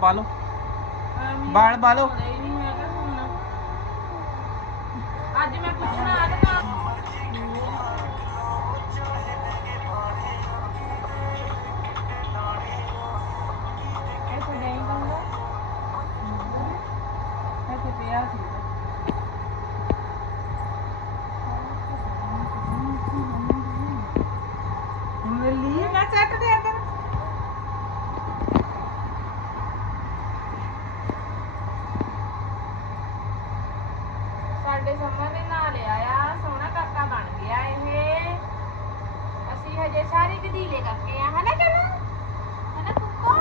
ਬਾਲ। ਬਾਲ ਹੁਣ ਅੱਜ ਮੈਂ ਪੁੱਛਣਾ ਆ ਤੇ ਤਾਂ ਇੱਥੇ ਨਹੀਂ ਦਊਂਗਾ ਇੱਥੇ ਪਿਆ ਸੀ ਹੁਣ ਲਈ ਮੈਂ ਸੈੱਟ ਦੇ ਅੰਦਰ ਸਾਡੇ ਸੰਮਾ ਨੇ ਨਹਾ ਲਿਆ ਆ ਸੋਹਣਾ ਕਾਕਾ ਬਣ ਗਿਆ ਇਹ ਅਸੀਂ ਹਜੇ ਸਾਰੇ ਗਦੀਲੇ ਕਰਕੇ ਆ ਹਨਾ ਚਲੋ ਹਨਾ ਕੁੱਕੋ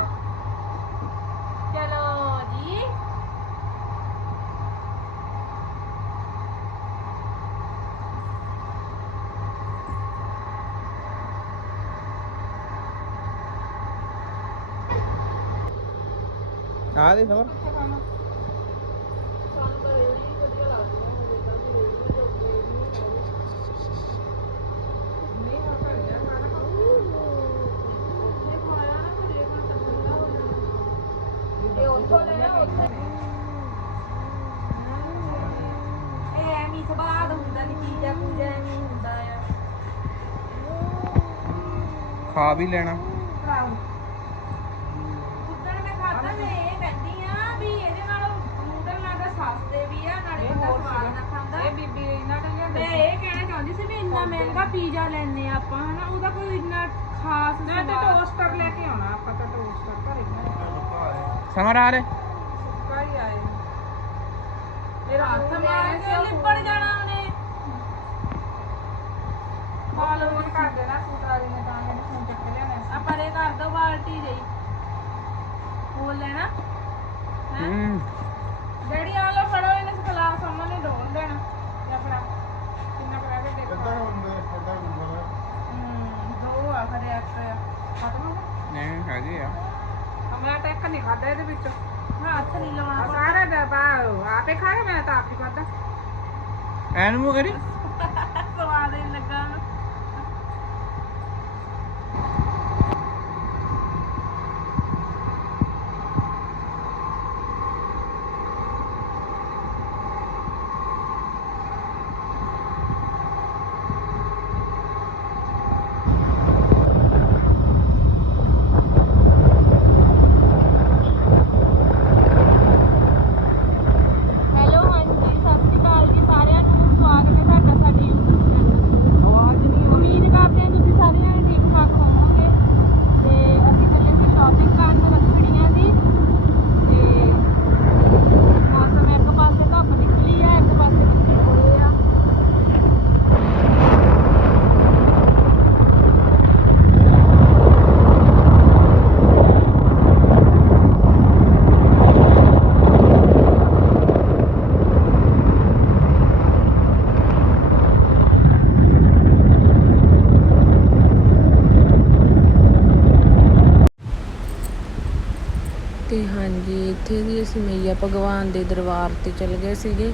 ਚਲੋ ਜੀ ਆ ਦੇ ਸਮਰ ਕਿੱਥੇ ਖਾਣਾ ਸਾਨੂੰ ਤਾਂ ਰੇੜੀ ਵਧੀਆ ਲੱਗਦੀ ਹੈ ਮੇਰੇ ਤਾਂ ਵੀ ਰੇੜੀ ਜੋਗੇ ਨਹੀਂ ਹੋ ਸਕਦਾ ਸਾਡਾ ਕੰਮ ਉੱਥੇ ਖਵਾਇਆ ਨਾ ਫਿਰ ਇਹ ਤਾਂ ਠੰਡਾ ਹੋ ਜਾਣਾ ਇਹ ਉੱਥੋਂ ਲੈਣਾ ਉੱਥੇ ਇਹ ਐਵੇਂ ਸਵਾਦ ਹੁੰਦਾ ਨਹੀਂ ਪੀਜ਼ਾ ਪੂਜਾ ਐਵੇਂ ਹੁੰਦਾ ਆ ਖਾ ਵੀ ਲੈਣਾ ਭਰਾਓ ਉਦੋਂ ਮੈਂ ਖਾਦਾ ਮੈਂ ਇਹ ਕਹਿੰਦੀ ਆ ਵੀ ਇਹਦੇ ਨਾਲ ਨੂਡਲ ਸਸਤੇ ਵੀ ਆ ਨਾਲੇ ਬੰਦਾ ਸਵਾਦ ਨਾਲ ਖਾਂਦਾ। ਇਹ ਬੀਬੀ ਇਹਨਾਂ ਦਾ ਮੈਂ ਇਹ ਕਹਿਣਾ ਚਾਹੁੰਦੀ ਸੀ ਵੀ ਇੰਨਾ ਮਹਿੰਗਾ ਪੀਜ਼ਾ ਲੈਣੇ ਆਪਾਂ ਹਨਾ? ਉਹਦਾ ਕੋਈ ਇੰਨਾ ਖਾਸ ਮੈਂ ਤਾਂ ਟੋਸਟਰ ਲੈ ਕੇ ਆਉਣਾ ਆਪਾਂ ਤਾਂ ਟੋਸਟਰ ਘਰੇ ਸਮਰ ਆ ਰੇ ਸੁੱਕਾ ਹੀ ਆਏ ਇਹ। ਹੱਥ ਮਾਰ ਕੇ ਲਿਪੜ ਜਾਣਾ ਉਹਨੇ। ਫਾਲੋ ਵੀ ਕਰ ਦੇਣਾ ਸੁਤਾਰੀ ਨੇ ਤਾਂ ਇਹਨੇ ਫੋਨ ਚੱਕ ਲਿਆ ਆ। ਪਰੇ ਕਰ ਦੋ ਬਾਲਟੀ ਰਹੀ ਬੋਲ ਲੈਣਾ। ਹੈਂ? ਹੂੰ। ਅਮਨ ਨੇ ਡੋਲ ਦੇਣਾ ਜਾਂ ਫੜਾ ਕਿੰਨਾ ਕਰਾ ਕੇ ਦੇਖੋ। ਹੂੰ ਦੋ ਆ ਖਰੇ ਇੱਕ ਆ ਖਤਮ ਹੋ ਗਿਆ ਨਹੀਂ ਹੈਗੀ ਆ। ਤਾਂ ਇੱਕ ਨਹੀਂ ਖਾਦਾ ਇਹਦੇ ਵਿੱਚ। ਹੱਥ ਨਹੀਂ ਲਾਉਣਾ। ਸਾਰਾ ਡੱਬਾ ਆਪੇ ਖਾ ਕੇ ਮੈਂ ਤਾਂ ਆਪ ਹੀ ਖਾਦਾ ਐਨ ਕਰੀ। ਸਵਾਦ ਹੀ ਲੱਗਾ ਉਹਨੂੰ ਹੈਲੋ ਹਾਂਜੀ ਸਤਿ ਸ਼੍ਰੀ ਅਕਾਲ ਜੀ ਸਾਰਿਆਂ ਨੂੰ ਸਵਾਗਤ ਹੈ ਤੁਹਾਡਾ ਸਾਡੇ YouTube ਚੈਨਲ ਉਮੀਦ ਕਰਦੇ ਹਾਂ ਤੁਸੀਂ ਸਾਰੇ ਜਣੇ ਠੀਕ ਠਾਕ ਹੋਵੋਗੇ ਤੇ ਅਸੀਂ ਚੱਲੇ ਸੀ ਸ਼ਾਪਿੰਗ ਕਰਨ ਰੱਖੜੀਆਂ ਦੀ ਤੇ ਮੌਸਮ ਇੱਕ ਪਾਸੇ ਧੁੱਪ ਨਿਕਲੀ ਆ ਇੱਕ ਪਾਸੇ ਬੱਦਲ ਹੋਏ ਆ ਤੇ ਹਾਂਜੀ ਇੱਥੇ ਮਈਆ ਭਗਵਾਨ ਦੇ ਦਰਬਾਰ ਤੇ ਚਲ ਗਏ ਸੀਗੇ।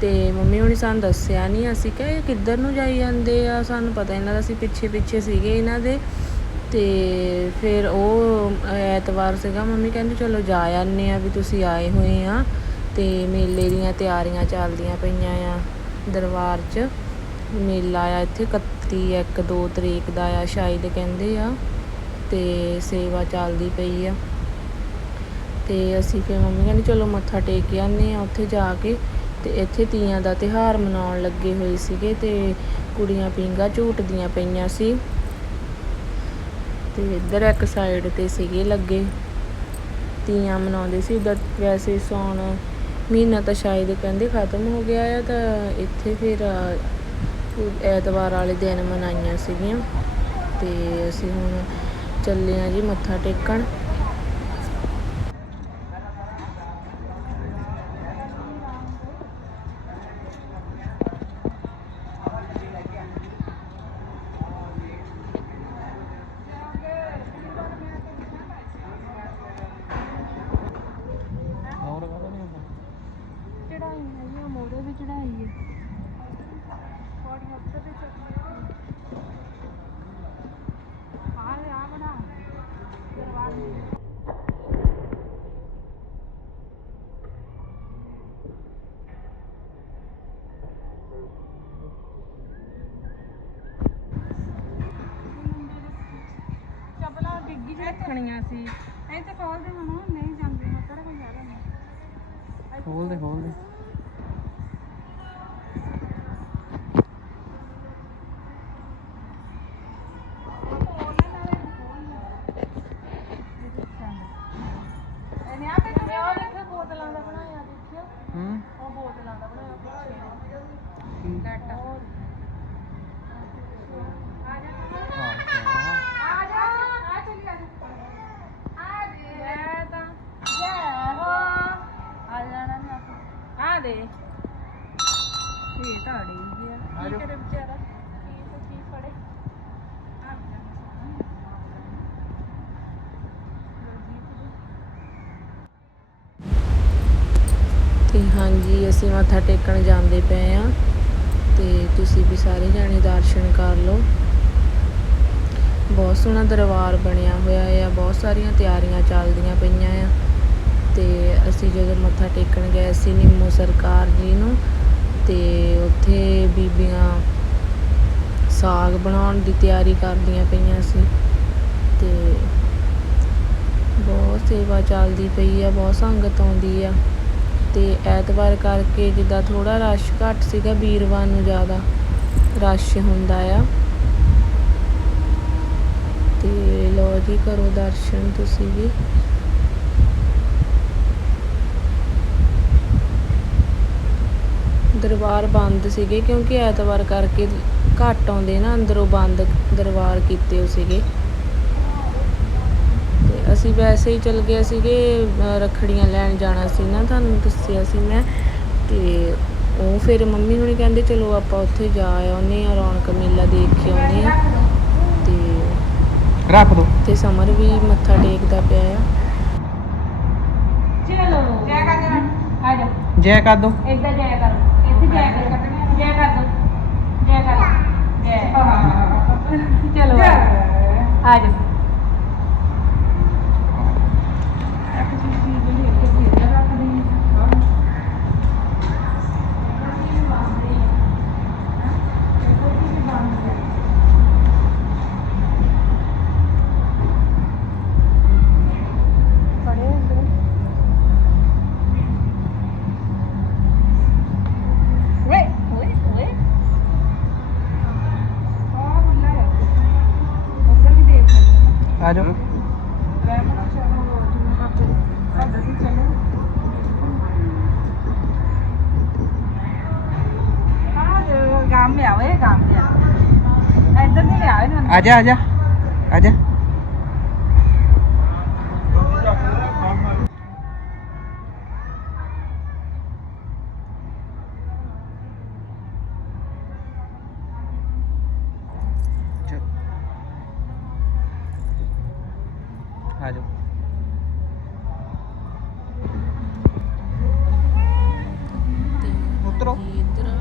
ਤੇ ਮੰਮੀ ਹੁਣੀ ਸਾਨੂੰ ਦੱਸਿਆ ਨਹੀਂ ਅਸੀਂ ਕਿਹਾ, ਇਹ ਕਿੱਧਰ ਨੂੰ ਜਾਈ ਜਾਂਦੇ ਆ? ਸਾਨੂੰ ਪਤਾ ਇਹਨਾਂ ਦਾ ਅਸੀਂ ਪਿੱਛੇ ਪਿੱਛੇ ਸੀਗੇ ਇਹਨਾਂ ਦੇ। ਤੇ ਫਿਰ ਉਹ, ਐਤਵਾਰ ਸੀਗਾ, ਮੰਮੀ ਕਹਿੰਦੇ, ਚਲੋ ਜਾ ਆਨੇ ਆ ਵੀ ਤੁਸੀਂ ਆਏ ਹੋਏ ਆ। ਤੇ ਮੇਲੇ ਦੀਆਂ ਤਿਆਰੀਆਂ ਚੱਲਦੀਆਂ ਪਈਆਂ ਆ ਦਰਬਾਰ 'ਚ। ਮੇਲਾ ਆ ਇੱਥੇ 31 1 2 ਤਰੀਕ ਦਾ ਆ, ਸ਼ਾਇਦ ਕਹਿੰਦੇ ਆ। ਤੇ ਸੇਵਾ ਚੱਲਦੀ ਪਈ ਆ। ਤੇ ਅਸੀਂ ਫਿਰ ਮੰਮੀ ਕਹਿੰਦੀ, ਚਲੋ ਮੱਥਾ ਟੇਕ ਕੇ ਆਨੇ ਆ ਉੱਥੇ ਜਾ ਕੇ। ਤੇ ਇੱਥੇ ਤੀਆਂ ਦਾ ਤਿਹਾਰ ਮਨਾਉਣ ਲੱਗੇ ਹੋਏ ਸੀਗੇ ਤੇ ਕੁੜੀਆਂ ਪੀਂਘਾਂ ਝੂਟਦੀਆਂ ਪਈਆਂ ਸੀ। ਤੇ ਇੱਧਰ ਇੱਕ ਸਾਈਡ ਤੇ ਸੀਗੇ ਲੱਗੇ। ਤੀਆਂ ਮਨਾਉਂਦੇ ਸੀ, ਉਧਰ ਵੈਸੇ ਸੌਣ ਮਹੀਨਾ ਤਾਂ ਸ਼ਾਇਦ ਕਹਿੰਦੇ ਖਤਮ ਹੋ ਗਿਆ ਆ, ਤਾਂ ਇੱਥੇ ਫਿਰ ਐਤਵਾਰ ਵਾਲੇ ਦਿਨ ਮਨਾਈਆਂ ਸੀਗੀਆਂ। ਤੇ ਅਸੀਂ ਹੁਣ ਚੱਲੇ ਆ ਜੀ ਮੱਥਾ ਟੇਕਣ। ਚੱਪਲਾਂ ਡਿੱਗੀ ਜੇ ਰੱਖਣੀਆਂ ਸੀ। ਇਹ ਤੇ ਖੋਲਦੇ ਹੁਣ ਨਹੀਂ ਜਾਂਦੇ ਮੈਂ ਕਿਹੜਾ ਕੋਈ ਜਾ ਨਹੀਂ। ਖੋਲ ਦੇ ਤੇ ਹਾਂਜੀ, ਅਸੀਂ ਮੱਥਾ ਟੇਕਣ ਜਾਂਦੇ ਪਏ ਆ ਤੇ ਤੁਸੀਂ ਵੀ ਸਾਰੇ ਜਾਣੇ ਦਰਸ਼ਨ ਕਰ ਲਓ। ਬਹੁਤ ਸੋਹਣਾ ਦਰਬਾਰ ਬਣਿਆ ਹੋਇਆ ਆ, ਬਹੁਤ ਸਾਰੀਆਂ ਤਿਆਰੀਆਂ ਚੱਲਦੀਆਂ ਪਈਆਂ ਆ ਤੇ ਅਸੀਂ ਜਦੋਂ ਮੱਥਾ ਟੇਕਣ ਗਏ ਸੀ ਨਿੰਮੋ ਸਰਕਾਰ ਜੀ ਨੂੰ ਤੇ ਉੱਥੇ ਬੀਬੀਆਂ ਸਾਗ ਬਣਾਉਣ ਦੀ ਤਿਆਰੀ ਕਰਦੀਆਂ ਪਈਆਂ ਸੀ ਤੇ ਬਹੁਤ ਸੇਵਾ ਚੱਲਦੀ ਪਈ ਆ, ਬਹੁਤ ਸੰਗਤ ਆਉਂਦੀ ਆ। ਅਤੇ ਐਤਵਾਰ ਕਰਕੇ ਜਿੱਦਾਂ ਥੋੜ੍ਹਾ ਰਸ਼ ਘੱਟ ਸੀਗਾ ਵੀਰਵਾਰ ਨੂੰ ਜ਼ਿਆਦਾ, ਰਸ਼ ਹੁੰਦਾ ਆ। ਤੇ ਲੋ ਜੀ ਕਰੋ ਦਰਸ਼ਨ ਤੁਸੀਂ ਵੀ। ਦਰਬਾਰ ਬੰਦ ਸੀਗੇ ਕਿਉਂਕਿ ਐਤਵਾਰ ਕਰਕੇ ਘੱਟ ਆਉਂਦੇ ਨਾ, ਅੰਦਰੋਂ ਬੰਦ ਦਰਬਾਰ ਕੀਤੇ ਹੋ ਸੀਗੇ। ਅਸੀਂ ਵੈਸੇ ਹੀ ਚੱਲ ਗਏ ਸੀਗੇ ਰੱਖੜੀਆਂ ਲੈਣ ਜਾਣਾ ਸੀ ਨਾ ਤੁਹਾਨੂੰ ਦੱਸਿਆ ਸੀ ਮੈਂ। ਤੇ ਉਹ ਫਿਰ ਮੰਮੀ ਹੁਣੀ ਕਹਿੰਦੇ ਚਲੋ ਆਪਾਂ ਉੱਥੇ ਜਾ ਆਉਨੇ ਆ ਰੌਣਕ ਮੇਲਾ ਦੇਖ ਕੇ ਆਉਨੇ ਆ ਤੇ ਰੱਖ ਦੋ। ਤੇ ਸਮਰ ਵੀ ਮੱਥਾ ਟੇਕਦਾ ਪਿਆ ਆ। ਚਲੋ ਜੈ ਕਰ ਦੇ ਆ ਜਾ ਜੈ ਕਰ ਦੋ। ਇੱਧਰ ਜੈ ਕਰ। ਇੱਥੇ ਜੈ ਕਰ। ਜੈ ਕਰ ਦੋ ਜੈ ਕਰ ਜੈ। ਚਲੋ ਆ ਜਾ ਓਏ ਓਏ ਓਏ ਆ ਬੱਲਾ ਹੈ ਉੱਧਰ ਵੀ ਦੇਖ ਆ ਜਾਓ ਗਾਮ ਮੇ dentro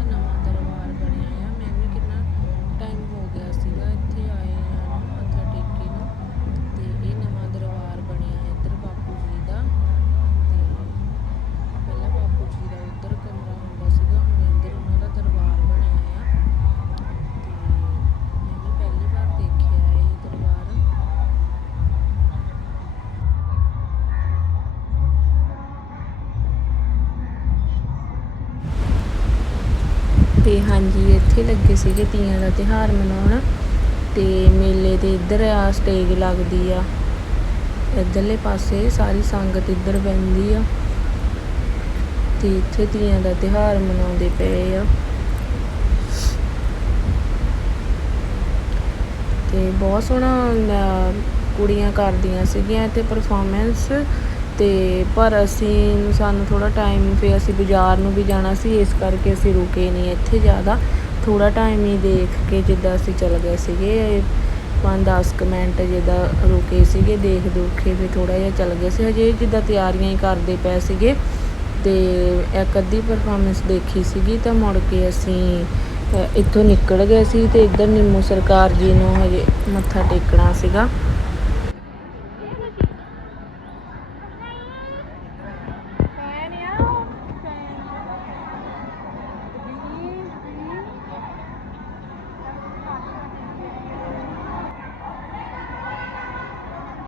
ਤੇ ਹਾਂਜੀ, ਇੱਥੇ ਲੱਗੇ ਸੀਗੇ ਤੀਆਂ ਦਾ ਤਿਉਹਾਰ ਮਨਾਉਣ ਤੇ ਮੇਲੇ ਦੇ ਇੱਧਰ ਆ ਸਟੇਜ ਲੱਗਦੀ ਆ। ਇੱਧਰਲੇ ਪਾਸੇ ਸਾਰੀ ਸੰਗਤ ਇੱਧਰ ਬੈੰਦੀ ਆ ਤੇ ਇੱਥੇ ਤੀਆਂ ਦਾ ਤਿਉਹਾਰ ਮਨਾਉਂਦੇ ਪਏ ਆ। ਤੇ ਬਹੁਤ ਸੋਹਣਾ ਕੁੜੀਆਂ ਕਰਦੀਆਂ ਸੀਗੀਆਂ, ਇੱਥੇ ਪਰਫਾਰਮੈਂਸ ਤੇ ਪਰ ਅਸੀਂ ਸਾਨੂੰ ਥੋੜਾ ਟਾਈਮ ਫਿਰ ਅਸੀਂ ਬਾਜ਼ਾਰ ਨੂੰ ਵੀ ਜਾਣਾ ਸੀ, ਇਸ ਕਰਕੇ ਅਸੀਂ ਰੁਕੇ ਨਹੀਂ ਇੱਥੇ ਜ਼ਿਆਦਾ। ਥੋੜਾ ਟਾਈਮ ਹੀ ਦੇਖ ਕੇ ਜਿੱਦਾਂ ਅਸੀਂ ਚੱਲ ਗਏ ਸੀਗੇ 5-10 ਕੁ ਮਿੰਟ ਜਿੱਦਾਂ ਰੁਕੇ ਸੀਗੇ ਦੇਖ ਦੁਖ ਕੇ ਫਿਰ ਥੋੜਾ ਜਿਹਾ ਚੱਲ ਗਏ ਸੀ। ਹਜੇ ਜਿੱਦਾਂ ਤਿਆਰੀਆਂ ਹੀ ਕਰਦੇ ਪਏ ਸੀਗੇ ਤੇ ਇੱਕ ਅੱਧੀ ਪਰਫਾਰਮੈਂਸ ਦੇਖੀ ਸੀਗੀ ਤਾਂ ਮੁੜ ਕੇ ਅਸੀਂ ਇੱਥੋਂ ਨਿਕਲ ਗਏ ਸੀ ਤੇ ਇੱਧਰ ਨਿੰਮੂ ਸਰਕਾਰ ਜੀ ਨੂੰ ਹਜੇ ਮੱਥਾ ਟੇਕਣਾ ਸੀਗਾ।